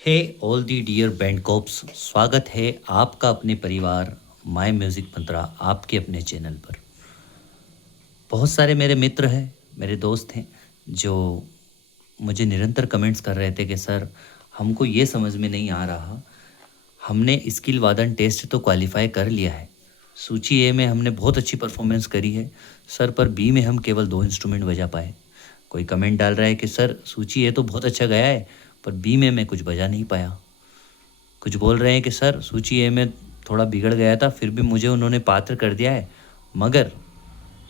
Hey all the dear band cops, स्वागत है आपका अपने परिवार माय म्यूज़िक मंत्रा आपके अपने चैनल पर। बहुत सारे मेरे मित्र हैं, मेरे दोस्त हैं जो मुझे निरंतर कमेंट्स कर रहे थे कि सर हमको ये समझ में नहीं आ रहा, हमने स्किल वादन टेस्ट तो क्वालिफाई कर लिया है, सूची ए में हमने बहुत अच्छी परफॉर्मेंस करी है सर, पर बी में हम केवल 2 इंस्ट्रूमेंट बजा पाए। कोई कमेंट डाल रहा है कि सर सूची ए तो बहुत अच्छा गया है पर बी में मैं कुछ बजा नहीं पाया। कुछ बोल रहे हैं कि सर सूची ए में थोड़ा बिगड़ गया था फिर भी मुझे उन्होंने पात्र कर दिया है, मगर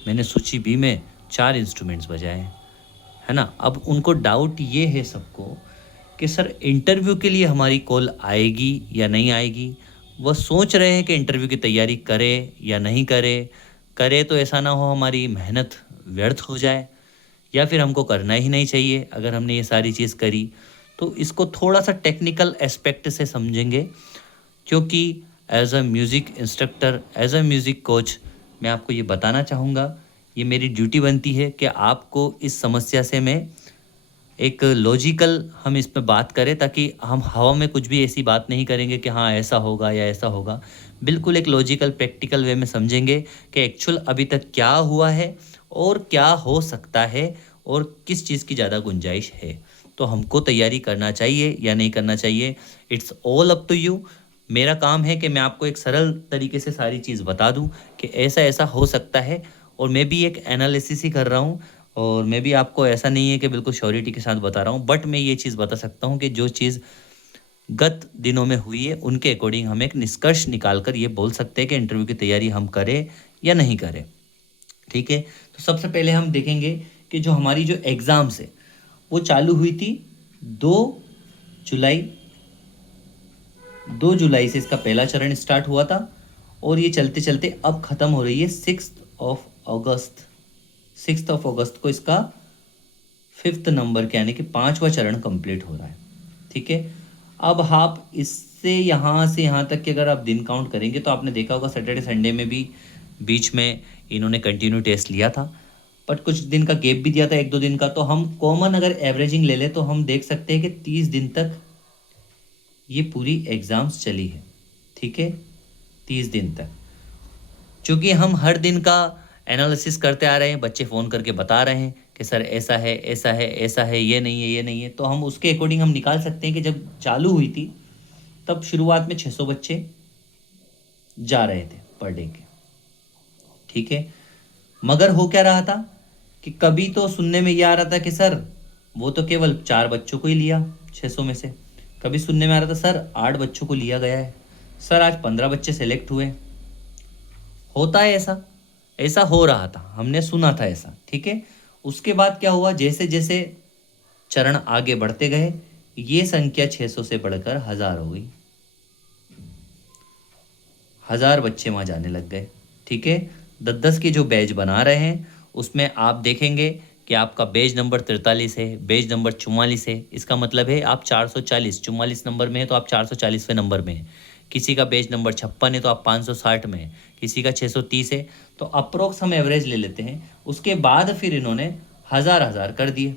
मैंने सूची बी में 4 इंस्ट्रूमेंट्स बजाए हैं, है ना। अब उनको डाउट ये है सबको कि सर इंटरव्यू के लिए हमारी कॉल आएगी या नहीं आएगी। वह सोच रहे हैं कि इंटरव्यू की तैयारी करे या नहीं करे, करे तो ऐसा ना हो हमारी मेहनत व्यर्थ हो जाए, या फिर हमको करना ही नहीं चाहिए अगर हमने ये सारी चीज़ करी। तो इसको थोड़ा सा टेक्निकल एस्पेक्ट से समझेंगे, क्योंकि as a music instructor, as a music coach, मैं आपको ये बताना चाहूँगा, ये मेरी ड्यूटी बनती है कि आपको इस समस्या से मैं एक लॉजिकल हम इस पे बात करें, ताकि हम हवा में कुछ भी ऐसी बात नहीं करेंगे कि हाँ ऐसा होगा या ऐसा होगा। बिल्कुल एक लॉजिकल प्रैक्टिकल वे में समझेंगे कि एक्चुअल अभी तक क्या हुआ है और क्या हो सकता है और किस चीज़ की ज़्यादा गुंजाइश है। तो हमको तैयारी करना चाहिए या नहीं करना चाहिए, it's all up to you. मेरा काम है कि मैं आपको एक सरल तरीके से सारी चीज़ बता दूं कि ऐसा ऐसा हो सकता है, और मैं भी एक एनालिसिस ही कर रहा हूँ। और मैं भी आपको ऐसा नहीं है कि बिल्कुल श्योरिटी के साथ बता रहा हूँ, बट मैं ये चीज़ बता सकता हूँ कि जो चीज़ गत दिनों में हुई है उनके अकॉर्डिंग हम एक निष्कर्ष निकाल कर ये बोल सकते हैं कि इंटरव्यू की तैयारी हम करें या नहीं करें। ठीक है, तो सबसे पहले हम देखेंगे कि जो हमारी जो एग्ज़ाम्स है वो चालू हुई थी 2 जुलाई। 2 जुलाई से इसका पहला चरण स्टार्ट हुआ था और ये चलते चलते अब ख़त्म हो रही है 6 अगस्त। 6 अगस्त को इसका 5th नंबर के यानी कि 5वां चरण कंप्लीट हो रहा है। ठीक है, अब आप इससे यहाँ से यहाँ तक कि अगर आप दिन काउंट करेंगे तो आपने देखा होगा सैटरडे संडे में भी बीच में इन्होंने कंटिन्यू टेस्ट लिया था, बट कुछ दिन का गैप भी दिया था, 1-2 दिन का। तो हम कॉमन अगर एवरेजिंग ले लें तो हम देख सकते हैं कि 30 दिन तक ये पूरी एग्ज़ाम्स चली है। ठीक है, 30 दिन तक, क्योंकि हम हर दिन का एनालिसिस करते आ रहे हैं, बच्चे फ़ोन करके बता रहे हैं कि सर ऐसा है ऐसा है ऐसा है, ये नहीं है ये नहीं है, तो हम उसके अकॉर्डिंग हम निकाल सकते हैं कि जब चालू हुई थी तब शुरुआत में 600 बच्चे जा रहे थे पर डे के। ठीक है, मगर हो क्या रहा था कि कभी तो सुनने में ये आ रहा था कि सर वो तो केवल 4 बच्चों को ही लिया 600 में से, कभी सुनने में आ रहा था सर 8 बच्चों को लिया गया है, सर आज 15 बच्चे सेलेक्ट हुए। होता है ऐसा, ऐसा हो रहा था, हमने सुना था ऐसा। ठीक है, उसके बाद क्या हुआ, जैसे जैसे चरण आगे बढ़ते गए ये संख्या 600 से बढ़कर 1000 हो गई, 1000 बच्चे वहाँ जाने लग गए। ठीक है, 10-10 के जो बैच बना रहे हैं उसमें आप देखेंगे कि आपका बैच नंबर 43 है, बैच नंबर 44 है, इसका मतलब है आप 440, 44 नंबर में है तो आप 440वें नंबर में हैं। किसी का बैच नंबर 56 है तो आप 560 में हैं, किसी का 630 है। तो अप्रोक्स हम एवरेज ले लेते हैं, उसके बाद फिर इन्होंने हज़ार हज़ार कर दिए।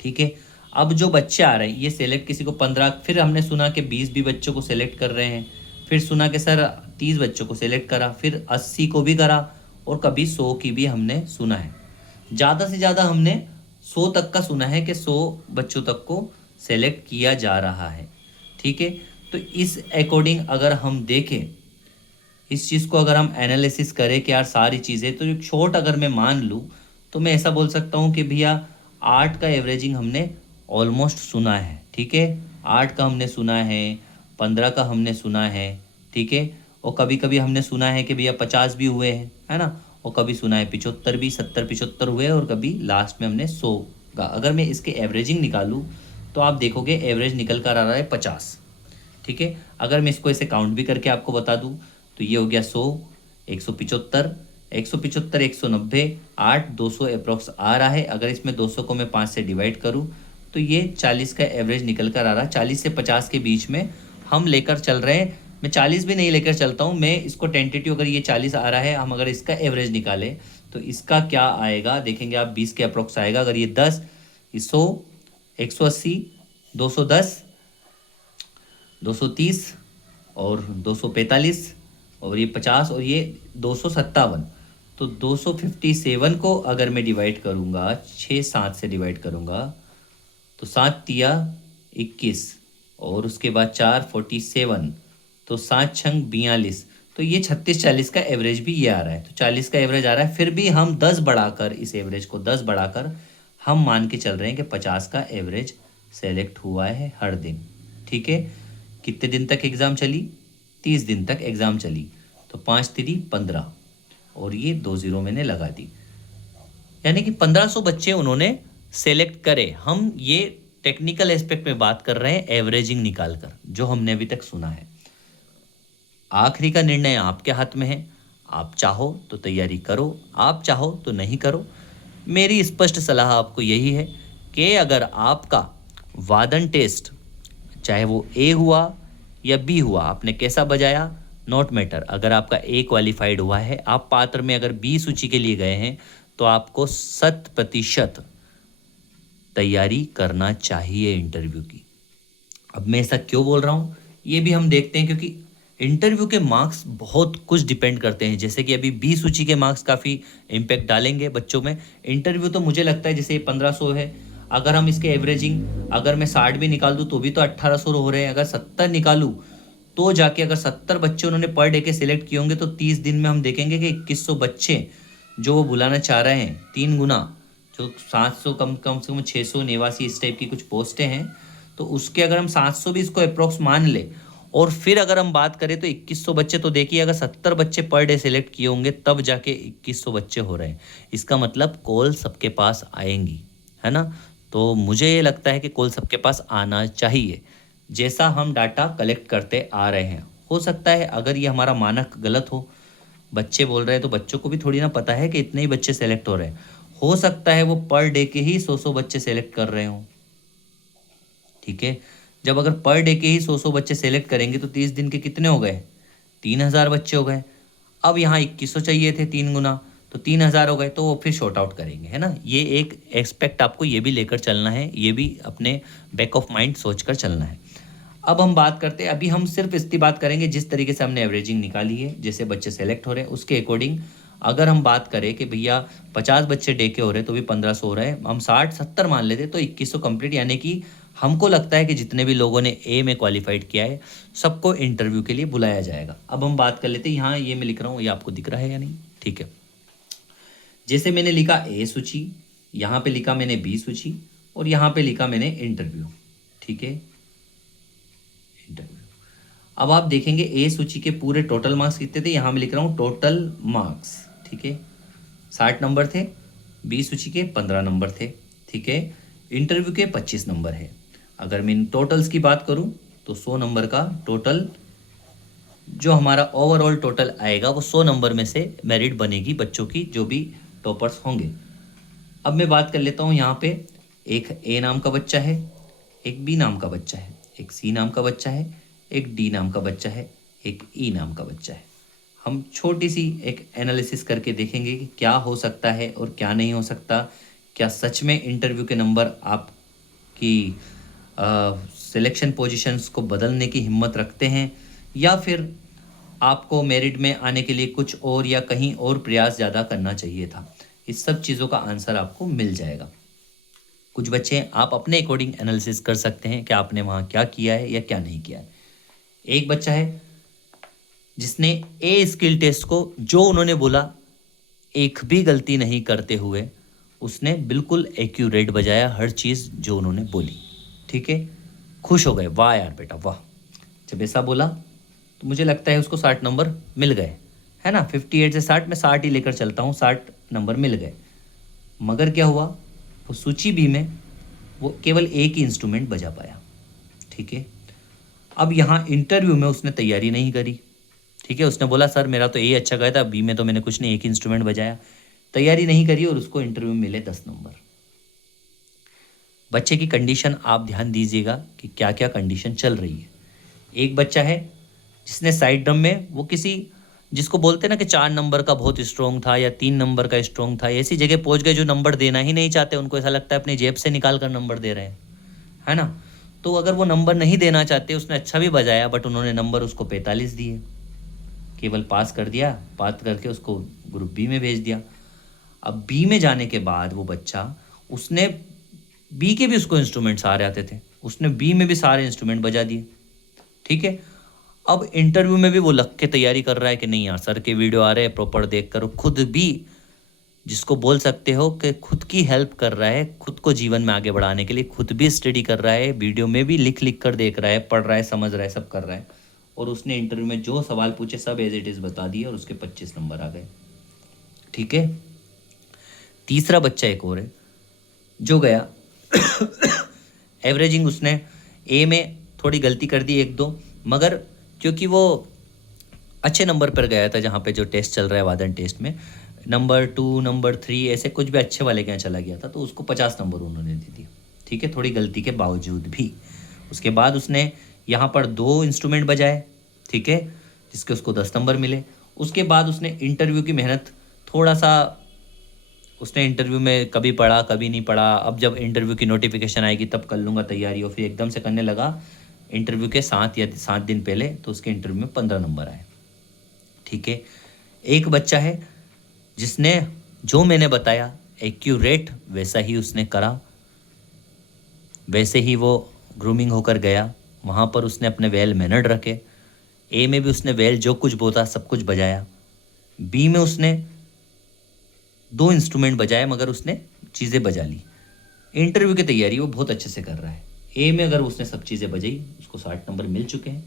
ठीक है, अब जो बच्चे आ रहे हैं ये सेलेक्ट, किसी को 15, फिर हमने सुना कि 20 भी बच्चों को सेलेक्ट कर रहे हैं, फिर सुना कि सर 30 बच्चों को सेलेक्ट करा, फिर 80 को भी करा, और कभी 100 की भी हमने सुना है। ज़्यादा से ज़्यादा हमने 100 तक का सुना है कि 100 बच्चों तक को सेलेक्ट किया जा रहा है। ठीक है, तो इस अकॉर्डिंग अगर हम देखें, इस चीज़ को अगर हम एनालिसिस करें कि यार सारी चीज़ें, तो एक शॉर्ट अगर मैं मान लूँ तो मैं ऐसा बोल सकता हूँ कि भैया 8 का एवरेजिंग हमने ऑलमोस्ट सुना है। ठीक है, 8 का हमने सुना है, 15 का हमने सुना है। ठीक है, और कभी कभी हमने सुना है कि भैया 50 भी हुए हैं, है ना, और कभी सुना है 75 भी, 70-75 हुए, और कभी लास्ट में हमने 100 का। अगर मैं इसके एवरेजिंग निकालूँ तो आप देखोगे एवरेज निकल कर आ रहा है 50। ठीक है, अगर मैं इसको ऐसे काउंट भी करके आपको बता दूं तो ये हो गया 100, 175, 175, 190, 8, 200 अप्रोक्स आ रहा है। अगर इसमें 200 को मैं 5 से डिवाइड करूं तो ये 40 का एवरेज निकल कर आ रहा है। 40 से 50 के बीच में हम लेकर चल रहे हैं। मैं 40 भी नहीं लेकर चलता हूँ, मैं इसको टेंटेटिव, अगर ये 40 आ रहा है, हम अगर इसका एवरेज निकालें तो इसका क्या आएगा देखेंगे आप, 20 के अप्रोक्स आएगा। अगर ये 10, ये 100, 180, 210, 230 और 245 और ये 50 और ये 257। तो 257 को अगर मैं डिवाइड करूँगा, 6 7 से डिवाइड करूँगा, तो 7 तिया 21 और उसके बाद 4 47, तो 7 छंग 42। तो ये 36 40 का एवरेज भी ये आ रहा है, तो 40 का एवरेज आ रहा है। फिर भी हम 10 बढ़ाकर, इस एवरेज को 10 बढ़ाकर हम मान के चल रहे हैं कि 50 का एवरेज सेलेक्ट हुआ है हर दिन। ठीक है, कितने दिन तक एग्ज़ाम चली? 30 दिन तक एग्ज़ाम चली। तो 5 3 15 और ये 2 0 मैंने लगा दी, यानी कि 1500 बच्चे उन्होंने सेलेक्ट करे। हम ये टेक्निकल एस्पेक्ट में बात कर रहे हैं, एवरेजिंग निकाल कर, जो हमने अभी तक सुना है। आखिरी का निर्णय आपके हाथ में है। आप चाहो तो तैयारी करो, आप चाहो तो नहीं करो। मेरी स्पष्ट सलाह आपको यही है कि अगर आपका वादन टेस्ट, चाहे वो ए हुआ या बी हुआ, आपने कैसा बजाया नॉट मैटर, अगर आपका ए क्वालिफाइड हुआ है, आप पात्र में अगर बी सूची के लिए गए हैं, तो आपको 100% तैयारी करना चाहिए इंटरव्यू की। अब मैं ऐसा क्यों बोल रहा हूँ ये भी हम देखते हैं, क्योंकि इंटरव्यू के मार्क्स बहुत कुछ डिपेंड करते हैं। जैसे कि अभी बी सूची के मार्क्स काफ़ी इम्पेक्ट डालेंगे बच्चों में। इंटरव्यू तो मुझे लगता है जैसे 1500 है, अगर हम इसके एवरेजिंग, अगर मैं 60 भी निकाल दूँ तो भी तो 1800 हो रहे हैं। अगर 70 निकालूँ तो जाके, अगर 70 बच्चे उन्होंने पर डे के सिलेक्ट किए होंगे, तो 30 दिन में हम देखेंगे कि 2100 बच्चे जो वो बुलाना चाह रहे हैं, 3 गुना, जो 700 कम कम से कम 600 89 इस टाइप की कुछ पोस्टें हैं, तो उसके अगर हम 700 भी इसको अप्रोक्स मान ले, और फिर अगर हम बात करें तो 2100 बच्चे, तो देखिए अगर 70 बच्चे पर डे सिलेक्ट किए होंगे तब जाके 2100 बच्चे हो रहे हैं। इसका मतलब कॉल सबके पास आएंगी, है ना। तो मुझे ये लगता है कि कॉल सबके पास आना चाहिए, जैसा हम डाटा कलेक्ट करते आ रहे हैं। हो सकता है अगर ये हमारा मानक गलत हो, बच्चे बोल रहे हैं तो बच्चों को भी थोड़ी ना पता है कि इतने ही बच्चे सेलेक्ट हो रहे हैं। हो सकता है वो पर डे के ही 100 बच्चे सेलेक्ट कर रहे हों। ठीक है, जब अगर पर डे के ही 100 बच्चे सेलेक्ट करेंगे तो 30 दिन के कितने हो गए? 3000 बच्चे हो गए। अब यहाँ 2100 चाहिए थे, 3 गुना, तो 3000 हो गए, तो वो फिर शॉर्ट आउट करेंगे, है ना। ये एक एक्सपेक्ट आपको ये भी लेकर चलना है, ये भी अपने बैक ऑफ माइंड सोच कर चलना है। अब हम बात करते हैं, अभी हम सिर्फ इसकी बात करेंगे जिस तरीके से हमने एवरेजिंग निकाली है, जैसे बच्चे सेलेक्ट हो रहे हैं उसके अकॉर्डिंग। अगर हम बात करें कि भैया 50 बच्चे डे के हो रहे हैं तो भी 1500 हो रहे हैं, हम 60 70 मान लेते तो 2100 कंप्लीट, यानी कि हमको लगता है कि जितने भी लोगों ने ए में क्वालिफाइड किया है सबको इंटरव्यू के लिए बुलाया जाएगा। अब हम बात कर लेते हैं, यहाँ ये मैं लिख रहा हूँ, ये आपको दिख रहा है या नहीं? ठीक है, जैसे मैंने लिखा ए सूची, यहाँ पे लिखा मैंने बी सूची, और यहाँ पे लिखा मैंने इंटरव्यू। ठीक है, इंटरव्यू। अब आप देखेंगे ए सूची के पूरे टोटल मार्क्स कितने थे, यहाँ मैं लिख रहा हूँ टोटल मार्क्स। ठीक है, 60 नंबर थे, बी सूची के 15 नंबर थे। ठीक है, इंटरव्यू के 25 नंबर है। अगर मैं इन टोटल्स की बात करूँ तो 100 नंबर का टोटल जो हमारा ओवरऑल टोटल आएगा वो 100 नंबर में से मेरिट बनेगी बच्चों की, जो भी टॉपर्स होंगे। अब मैं बात कर लेता हूँ, यहाँ पे एक ए नाम का बच्चा है, एक बी नाम का बच्चा है, एक सी नाम का बच्चा है, एक डी नाम का बच्चा है, एक ई नाम का बच्चा है। हम छोटी सी एक एनालिसिस करके देखेंगे कि क्या हो सकता है और क्या नहीं हो सकता। क्या सच में इंटरव्यू के नंबर आपकी सिलेक्शन पोजीशंस को बदलने की हिम्मत रखते हैं, या फिर आपको मेरिट में आने के लिए कुछ और या कहीं और प्रयास ज़्यादा करना चाहिए था। इस सब चीज़ों का आंसर आपको मिल जाएगा। कुछ बच्चे आप अपने अकॉर्डिंग एनालिसिस कर सकते हैं कि आपने वहाँ क्या किया है या क्या नहीं किया है। एक बच्चा है जिसने ए स्किल टेस्ट को, जो उन्होंने बोला, एक भी गलती नहीं करते हुए उसने बिल्कुल एक्यूरेट बजाया हर चीज़ जो उन्होंने बोली। ठीक है, खुश हो गए, वाह यार बेटा वाह। जब ऐसा बोला तो मुझे लगता है उसको 60 नंबर मिल गए, है ना। 58 से 60 में 60 ही लेकर चलता हूँ, 60 नंबर मिल गए। मगर क्या हुआ, वो सूची बी में वो केवल एक ही इंस्ट्रूमेंट बजा पाया। ठीक है, अब यहाँ इंटरव्यू में उसने तैयारी नहीं करी। ठीक है, उसने बोला सर मेरा तो ए अच्छा गया था, बी में तो मैंने कुछ नहीं, एक इंस्ट्रूमेंट बजाया, तैयारी नहीं करी, और उसको इंटरव्यू में मिले 10 नंबर। बच्चे की कंडीशन आप ध्यान दीजिएगा कि क्या क्या कंडीशन चल रही है। एक बच्चा है जिसने साइड ड्रम में वो किसी, जिसको बोलते हैं ना कि 4 नंबर का बहुत स्ट्रॉन्ग था या 3 नंबर का स्ट्रॉन्ग था, ऐसी जगह पहुंच गए जो नंबर देना ही नहीं चाहते, उनको ऐसा लगता है अपनी जेब से निकाल कर नंबर दे रहे हैं, है ना। तो अगर वो नंबर नहीं देना चाहते, उसने अच्छा भी बजाया बट उन्होंने नंबर उसको 45 दिए, केवल पास कर दिया, पास करके उसको ग्रुप बी में भेज दिया। अब बी में जाने के बाद वो बच्चा, उसने बी के भी उसको इंस्ट्रूमेंट सारे आते थे, उसने बी में भी सारे इंस्ट्रूमेंट बजा दिए। ठीक है, अब इंटरव्यू में भी वो लग के तैयारी कर रहा है कि नहीं यार सर के वीडियो आ रहे हैं, प्रॉपर देख कर, खुद भी, जिसको बोल सकते हो कि खुद की हेल्प कर रहा है, खुद को जीवन में आगे बढ़ाने के लिए खुद भी स्टडी कर रहा है, वीडियो में भी लिख लिख कर देख रहा है, पढ़ रहा है, समझ रहा है, सब कर रहा है। और उसने इंटरव्यू में जो सवाल पूछे सब एज इट इज़ बता दिए और उसके 25 नंबर आ गए। ठीक है, तीसरा बच्चा एक और है जो गया एवरेजिंग उसने ए में थोड़ी गलती कर दी एक दो, मगर क्योंकि वो अच्छे नंबर पर गया था, जहाँ पे जो टेस्ट चल रहा है वादन टेस्ट में, नंबर 2 नंबर 3 ऐसे कुछ भी अच्छे वाले के यहाँ चला गया था, तो उसको 50 नंबर उन्होंने दे दिए। ठीक है, थोड़ी गलती के बावजूद भी। उसके बाद उसने यहाँ पर 2 इंस्ट्रूमेंट बजाए, ठीक है, जिसके उसको 10 नंबर मिले। उसके बाद उसने इंटरव्यू की मेहनत थोड़ा सा, उसने इंटरव्यू में कभी पढ़ा कभी नहीं पढ़ा, अब जब इंटरव्यू की नोटिफिकेशन आएगी तब कर लूँगा तैयारी, और फिर एकदम से करने लगा इंटरव्यू के 7 दिन पहले, तो उसके इंटरव्यू में 15 नंबर आए। ठीक है, एक बच्चा है जिसने जो मैंने बताया एक्यूरेट वैसा ही उसने करा, वैसे ही वो ग्रूमिंग होकर गया, वहाँ पर उसने अपने वेल मैनर्ड रखे। ए में भी उसने वेल जो कुछ बोला सब कुछ बजाया। बी में उसने 2 इंस्ट्रूमेंट बजाए मगर उसने चीज़ें बजा ली। इंटरव्यू की तैयारी वो बहुत अच्छे से कर रहा है। ए में अगर उसने सब चीज़ें बजाई उसको 60 नंबर मिल चुके हैं।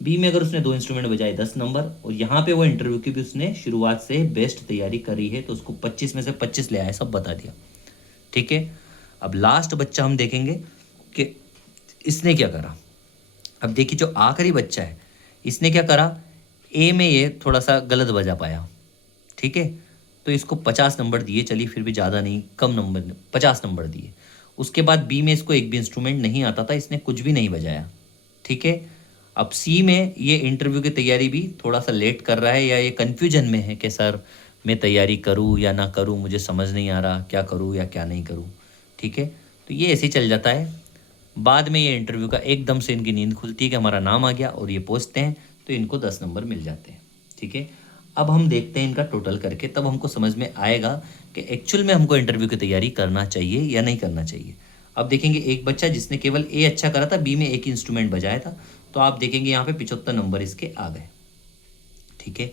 बी में अगर उसने 2 इंस्ट्रूमेंट बजाए 10 नंबर, और यहाँ पे वो इंटरव्यू की भी उसने शुरुआत से बेस्ट तैयारी करी है, तो उसको 25 में से 25 ले आया, सब बता दिया। ठीक है, अब लास्ट बच्चा हम देखेंगे कि इसने क्या करा। अब देखिए जो आखिरी बच्चा है इसने क्या करा, ए में ये थोड़ा सा गलत बजा पाया। ठीक है, तो इसको 50 नंबर दिए, चलिए फिर भी ज़्यादा नहीं, कम नंबर, 50 नंबर दिए। उसके बाद बी में इसको एक भी इंस्ट्रूमेंट नहीं आता था, इसने कुछ भी नहीं बजाया। ठीक है, अब सी में ये इंटरव्यू की तैयारी भी थोड़ा सा लेट कर रहा है, या ये कन्फ्यूजन में है कि सर मैं तैयारी करूँ या ना करूँ, मुझे समझ नहीं आ रहा क्या करूँ या क्या नहीं करूँ। ठीक है, तो ये ऐसे ही चल जाता है। बाद में ये इंटरव्यू का एकदम से इनकी नींद खुलती है कि हमारा नाम आ गया, और ये पहुँचते हैं तो इनको 10 नंबर मिल जाते हैं। ठीक है, अब हम देखते हैं इनका टोटल करके, तब हमको समझ में आएगा कि एक्चुअल में हमको इंटरव्यू की तैयारी करना चाहिए या नहीं करना चाहिए। अब देखेंगे एक बच्चा जिसने केवल ए अच्छा करा था, बी में एक इंस्ट्रूमेंट बजाया था, तो आप देखेंगे यहाँ पे 75 नंबर इसके आ गए। ठीक है,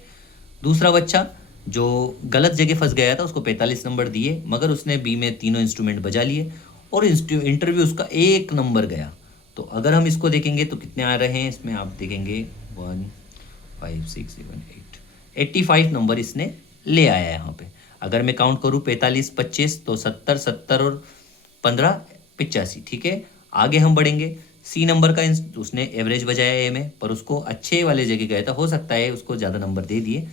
दूसरा बच्चा जो गलत जगह फंस गया था उसको 45 नंबर दिए, मगर उसने बी में तीनों इंस्ट्रूमेंट बजा लिए और इंटरव्यू उसका 1 नंबर गया। तो अगर हम इसको देखेंगे तो कितने आ रहे हैं, इसमें आप देखेंगे 1 5 6 7 8 85 नंबर इसने ले आया यहाँ पे। अगर मैं काउंट करूँ 45 25 तो 70 70 और 15 85। ठीक है, आगे हम बढ़ेंगे। सी नंबर का उसने एवरेज बजाया ए में, पर उसको अच्छे वाले जगह गया था, हो सकता है उसको ज़्यादा नंबर दे दिए,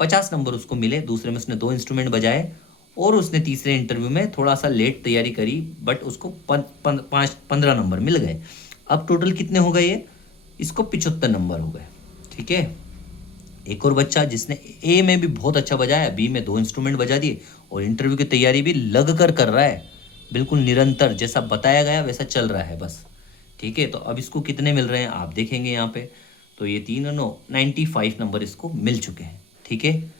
50 नंबर उसको मिले। दूसरे में उसने 2 इंस्ट्रूमेंट बजाए, और उसने तीसरे इंटरव्यू में थोड़ा सा लेट तैयारी करी, बट उसको 15 नंबर मिल गए। अब टोटल कितने हो गए ये, इसको 75 नंबर हो गए। ठीक है, एक और बच्चा जिसने ए में भी बहुत अच्छा बजाया, बी में 2 इंस्ट्रूमेंट बजा दिए, और इंटरव्यू की तैयारी भी लग कर रहा है, बिल्कुल निरंतर, जैसा बताया गया वैसा चल रहा है बस। ठीक है, तो अब इसको कितने मिल रहे हैं आप देखेंगे यहाँ पे, तो ये 95 नंबर इसको मिल चुके हैं। ठीक है,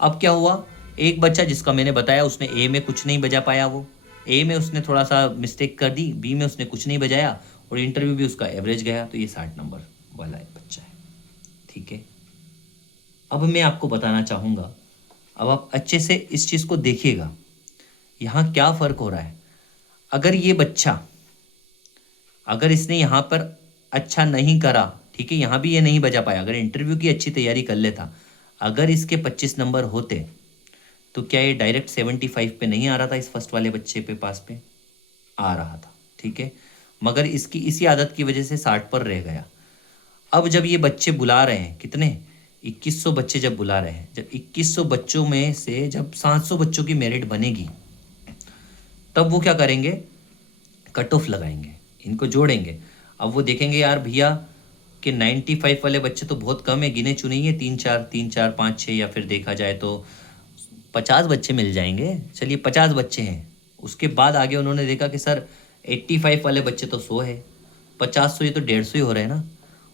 अब क्या हुआ, एक बच्चा जिसका मैंने बताया उसने ए में कुछ नहीं बजा पाया, वो ए में उसने थोड़ा सा मिस्टेक कर दी, बी में उसने कुछ नहीं बजाया, और इंटरव्यू भी उसका एवरेज गया, तो ये 60 नंबर वाला एक बच्चा है। ठीक है, अब मैं आपको बताना चाहूँगा, अब आप अच्छे से इस चीज़ को देखिएगा, यहाँ क्या फ़र्क हो रहा है। अगर ये बच्चा, अगर इसने यहाँ पर अच्छा नहीं करा, ठीक है, यहाँ भी ये नहीं बजा पाया, अगर इंटरव्यू की अच्छी तैयारी कर लेता, अगर इसके 25 नंबर होते तो क्या ये डायरेक्ट 75 पे नहीं आ रहा था, इस फर्स्ट वाले बच्चे पे पास पे आ रहा था। ठीक है, मगर इसकी इसी आदत की वजह से 60 पर रह गया। अब जब ये बच्चे बुला रहे हैं, कितने 2100 बच्चे जब बुला रहे हैं, जब 2100 बच्चों में से जब 700 बच्चों की मेरिट बनेगी, तब वो क्या करेंगे, कट ऑफ लगाएंगे, इनको जोड़ेंगे। अब वो देखेंगे यार भैया कि 95 वाले बच्चे तो बहुत कम है, गिने चुने ही है, 3 4 5 6, या फिर देखा जाए तो 50 बच्चे मिल जाएंगे, चलिए 50 बच्चे हैं। उसके बाद आगे उन्होंने देखा कि सर 85 वाले बच्चे तो 100 है, 50 100, ये तो 150 ही हो रहे हैं ना।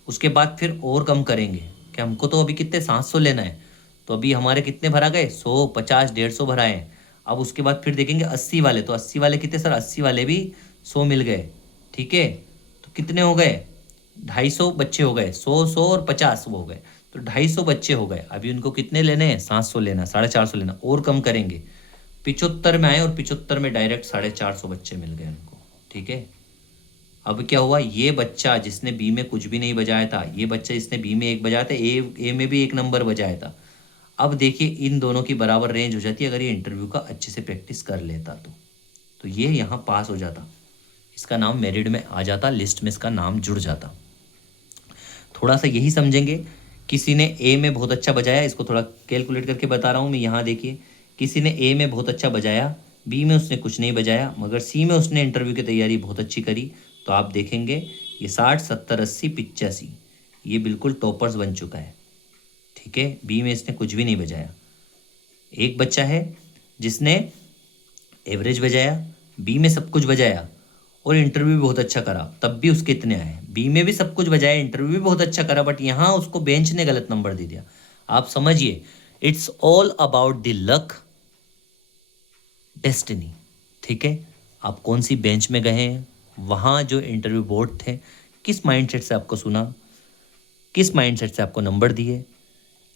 उसके बाद फिर और कम करेंगे कि हमको तो अभी कितने 700 लेना है, तो अभी हमारे कितने भरा गए, 100 50 150 भराए हैं। अब उसके बाद फिर देखेंगे 80 वाले, तो 80 वाले कितने सर, 80 वाले भी 100 मिल गए, ठीक है। तो कितने हो गए, 250 बच्चे हो गए, 100 100 और 50 वो हो गए, तो 250 बच्चे हो गए। अभी उनको कितने लेने हैं, 700 लेना, 450 लेना, और कम करेंगे। 75 में आए और 75 में डायरेक्ट 450 बच्चे मिल गए उनको, ठीक है। अब क्या हुआ, ये बच्चा जिसने बी में कुछ भी नहीं बजाया था, ये बच्चा जिसने बी में एक बजाया था, ए में भी एक नंबर बजाया था। अब देखिए इन दोनों की बराबर रेंज हो जाती है अगर ये इंटरव्यू का अच्छे से प्रैक्टिस कर लेता तो ये यहाँ पास हो जाता, इसका नाम मेरिट में आ जाता, लिस्ट में इसका नाम जुड़ जाता। थोड़ा सा यही समझेंगे, किसी ने ए में बहुत अच्छा बजाया, इसको थोड़ा कैलकुलेट करके बता रहा हूँ मैं। यहाँ देखिए, किसी ने ए में बहुत अच्छा बजाया, बी में उसने कुछ नहीं बजाया, मगर सी में उसने इंटरव्यू की तैयारी बहुत अच्छी करी, तो आप देखेंगे ये 60 70 80 85, ये बिल्कुल टॉपर्स बन चुका है, ठीक है। बी में इसने कुछ भी नहीं बजाया। एक बच्चा है जिसने एवरेज बजाया, बी में सब कुछ बजाया और इंटरव्यू भी बहुत अच्छा करा, तब भी उसके इतने आए। बी में भी सब कुछ बजाया, इंटरव्यू भी बहुत अच्छा करा, बट यहाँ उसको बेंच ने गलत नंबर दे दिया। आप समझिए, it's all about the luck, destiny, ठीक है। आप कौन सी बेंच में गए हैं, वहाँ जो इंटरव्यू बोर्ड थे किस माइंडसेट से आपको सुना, किस माइंडसेट से आपको नंबर दिए,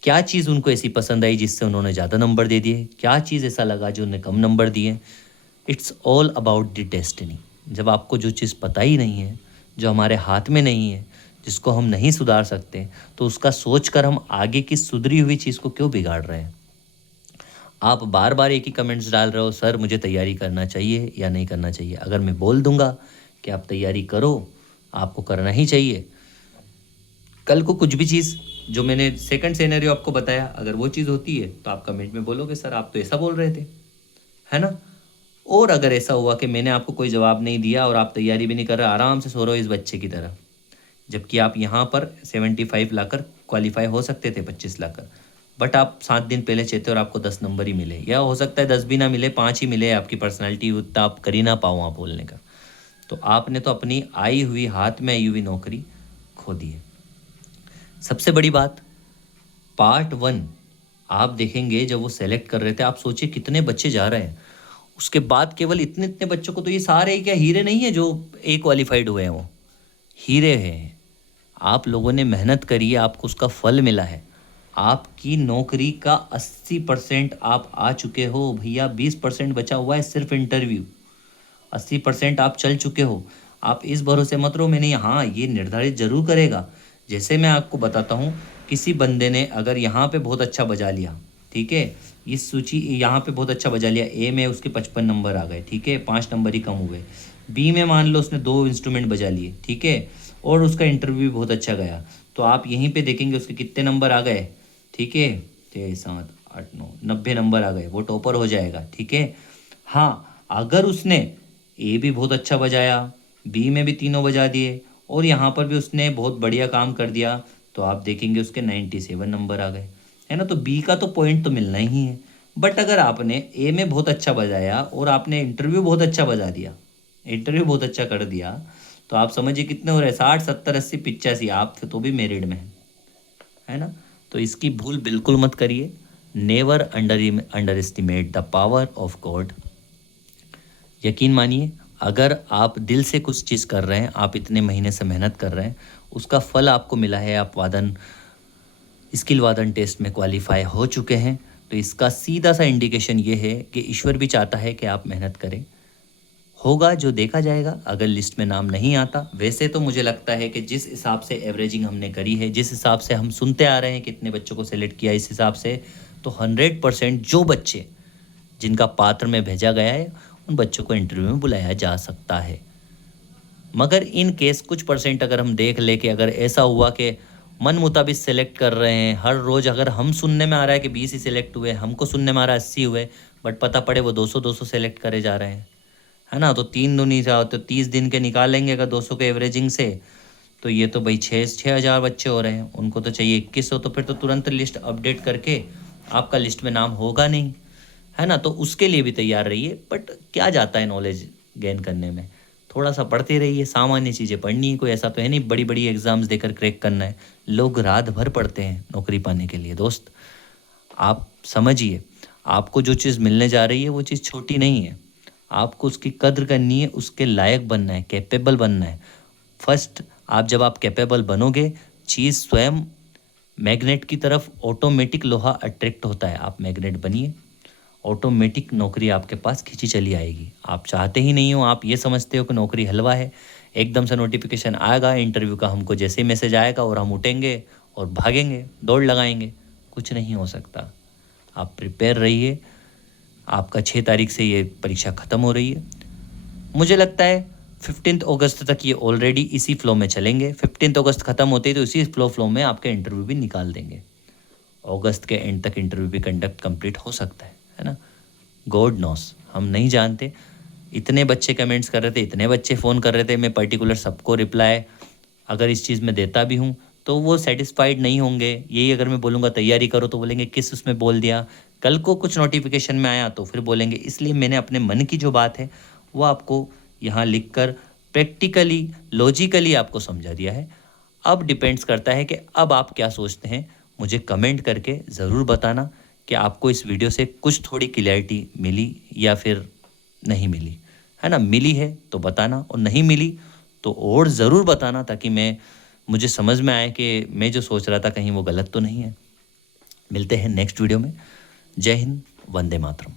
क्या चीज़ उनको ऐसी पसंद आई जिससे उन्होंने ज़्यादा नंबर दे दिए, क्या चीज़ ऐसा लगा जो उन्हें कम नंबर दिए। It's all about the destiny. जब आपको जो चीज़ पता ही नहीं है, जो हमारे हाथ में नहीं है, जिसको हम नहीं सुधार सकते, तो उसका सोच कर हम आगे की सुधरी हुई चीज़ को क्यों बिगाड़ रहे हैं। आप बार बार एक ही कमेंट्स डाल रहे हो, सर मुझे तैयारी करना चाहिए या नहीं करना चाहिए। अगर मैं बोल दूंगा कि आप तैयारी करो, आपको करना ही चाहिए, कल को कुछ भी चीज़ जो मैंने सेकंड सिनेरियो आपको बताया, अगर वो चीज़ होती है तो आप कमेंट में बोलोगे सर आप तो ऐसा बोल रहे थे, है ना। और अगर ऐसा हुआ कि मैंने आपको कोई जवाब नहीं दिया और आप तैयारी भी नहीं कर रहे, आराम से सो रहे हो इस बच्चे की तरह, जबकि आप यहाँ पर 75 लाकर क्वालिफाई हो सकते थे, 25 लाकर, बट आप 7 दिन पहले चाहते और आपको 10 नंबर ही मिले, या हो सकता है 10 भी ना मिले, 5 ही मिले, आपकी पर्सनैलिटी उतना आप कर ही ना पाओ वहाँ बोलने का, तो आपने तो अपनी आई हुई हाथ में आई हुई नौकरी खो दी है। सबसे बड़ी बात, पार्ट 1 आप देखेंगे जब वो सेलेक्ट कर रहे थे, आप सोचिए कितने बच्चे जा रहे हैं, उसके बाद केवल इतने इतने बच्चों को, तो ये सारे क्या हीरे नहीं है जो ए क्वालिफाइड हुए हैं, वो हीरे हैं। आप लोगों ने मेहनत करी है, आपको उसका फल मिला है, आपकी नौकरी का 80% आप आ चुके हो भैया, 20% बचा हुआ है सिर्फ इंटरव्यू, 80% आप चल चुके हो। आप इस भरोसे मत रहो मैंने हाँ ये निर्धारित जरूर करेगा। जैसे मैं आपको बताता हूँ, किसी बंदे ने अगर यहाँ पे बहुत अच्छा बजा लिया, ठीक है, इस सूची यहाँ पे बहुत अच्छा बजा लिया, ए में उसके 55 नंबर आ गए, ठीक है, 5 नंबर ही कम हुए। बी में मान लो उसने 2 इंस्ट्रूमेंट बजा लिए, ठीक है, और उसका इंटरव्यू भी बहुत अच्छा गया, तो आप यहीं पे देखेंगे उसके कितने नंबर आ गए, ठीक है, 6 7 8 9 90 नंबर आ गए, वो टॉपर हो जाएगा, ठीक है। हाँ, अगर उसने ए भी बहुत अच्छा बजाया, बी में भी तीनों बजा दिए, और यहाँ पर भी उसने बहुत बढ़िया काम कर दिया, तो आप देखेंगे उसके 97 नंबर आ गए, है ना। तो बी का तो पॉइंट तो मिलना ही है। बट अगर आपने ए में बहुत अच्छा बजाया और आपने इंटरव्यू बहुत अच्छा बजा दिया, इंटरव्यू बहुत अच्छा कर दिया, तो आप समझिए कितने हो रहे हैं, 60 70 80 85, आप तो भी मेरिट में है ना। तो इसकी भूल बिल्कुल मत करिए। Never under estimate the power of God. यकीन मानिए, अगर आप दिल से कुछ चीज़ कर रहे हैं, आप इतने महीने से मेहनत कर रहे हैं, उसका फल आपको मिला है, आप स्किल वादन टेस्ट में क्वालिफाई हो चुके हैं, तो इसका सीधा सा इंडिकेशन ये है कि ईश्वर भी चाहता है कि आप मेहनत करें। होगा जो देखा जाएगा, अगर लिस्ट में नाम नहीं आता। वैसे तो मुझे लगता है कि जिस हिसाब से एवरेजिंग हमने करी है, जिस हिसाब से हम सुनते आ रहे हैं कितने बच्चों को सेलेक्ट किया, इस हिसाब से तो 100% जो बच्चे जिनका पात्र में भेजा गया है, उन बच्चों को इंटरव्यू में बुलाया जा सकता है। मगर इन केस कुछ परसेंट अगर हम देख ले कि अगर ऐसा हुआ कि मन मुताबिक सेलेक्ट कर रहे हैं, हर रोज़ अगर हम सुनने में आ रहा है कि 20 ही सिलेक्ट हुए, हमको सुनने में आ रहा है 80 हुए, बट पता पड़े वो 200 सेलेक्ट करे जा रहे हैं, है ना। तो 3 दूनी से तो 30 दिन के निकालेंगे अगर 200 के एवरेजिंग से, तो ये तो भाई 6,000 बच्चे हो रहे हैं, उनको तो चाहिए 2100, तो फिर तो तुरंत लिस्ट अपडेट करके आपका लिस्ट में नाम होगा नहीं, है ना। तो उसके लिए भी तैयार रहिए। बट क्या जाता है नॉलेज गेन करने में, थोड़ा सा पढ़ते रहिए, सामान्य चीज़ें पढ़नी है, कोई ऐसा तो है नहीं बड़ी बड़ी एग्जाम्स देकर क्रैक करना है। लोग रात भर पढ़ते हैं नौकरी पाने के लिए। दोस्त, आप समझिए, आपको जो चीज़ मिलने जा रही है वो चीज़ छोटी नहीं है। आपको उसकी कद्र करनी है, उसके लायक बनना है, कैपेबल बनना है। फर्स्ट, आप कैपेबल बनोगे, चीज़ स्वयं मैग्नेट की तरफ ऑटोमेटिक लोहा अट्रैक्ट होता है। आप मैग्नेट बनिए, ऑटोमेटिक नौकरी आपके पास खींची चली आएगी। आप चाहते ही नहीं हो, आप ये समझते हो कि नौकरी हलवा है, एकदम से नोटिफिकेशन आएगा इंटरव्यू का, हमको जैसे ही मैसेज आएगा और हम उठेंगे और भागेंगे, दौड़ लगाएंगे। कुछ नहीं हो सकता। आप प्रिपेयर रहिए। आपका 6 तारीख से ये परीक्षा ख़त्म हो रही है। मुझे लगता है 15 अगस्त तक ये ऑलरेडी इसी फ्लो में चलेंगे। 15 अगस्त ख़त्म होते ही तो इसी फ्लो में आपके इंटरव्यू भी निकाल देंगे। अगस्त के एंड तक इंटरव्यू भी कंडक्ट कंप्लीट हो सकता है ना। गॉड नोस, हम नहीं जानते। इतने बच्चे कमेंट्स कर रहे थे, इतने बच्चे फ़ोन कर रहे थे, मैं पर्टिकुलर सबको रिप्लाई अगर इस चीज़ में देता भी हूँ तो वो सेटिस्फाइड नहीं होंगे। यही अगर मैं बोलूँगा तैयारी करो तो बोलेंगे किस उसमें बोल दिया। कल को कुछ नोटिफिकेशन में आया तो फिर बोलेंगे। इसलिए मैंने अपने मन की जो बात है वो आपको यहाँ लिख कर प्रैक्टिकली लॉजिकली आपको समझा दिया है। अब डिपेंड्स करता है कि अब आप क्या सोचते हैं। मुझे कमेंट करके ज़रूर बताना कि आपको इस वीडियो से कुछ थोड़ी क्लैरिटी मिली या फिर नहीं मिली, है ना। मिली है तो बताना, और नहीं मिली तो और ज़रूर बताना, ताकि मुझे समझ में आए कि मैं जो सोच रहा था कहीं वो गलत तो नहीं है। मिलते हैं नेक्स्ट वीडियो में। जय हिंद, वंदे मातरम।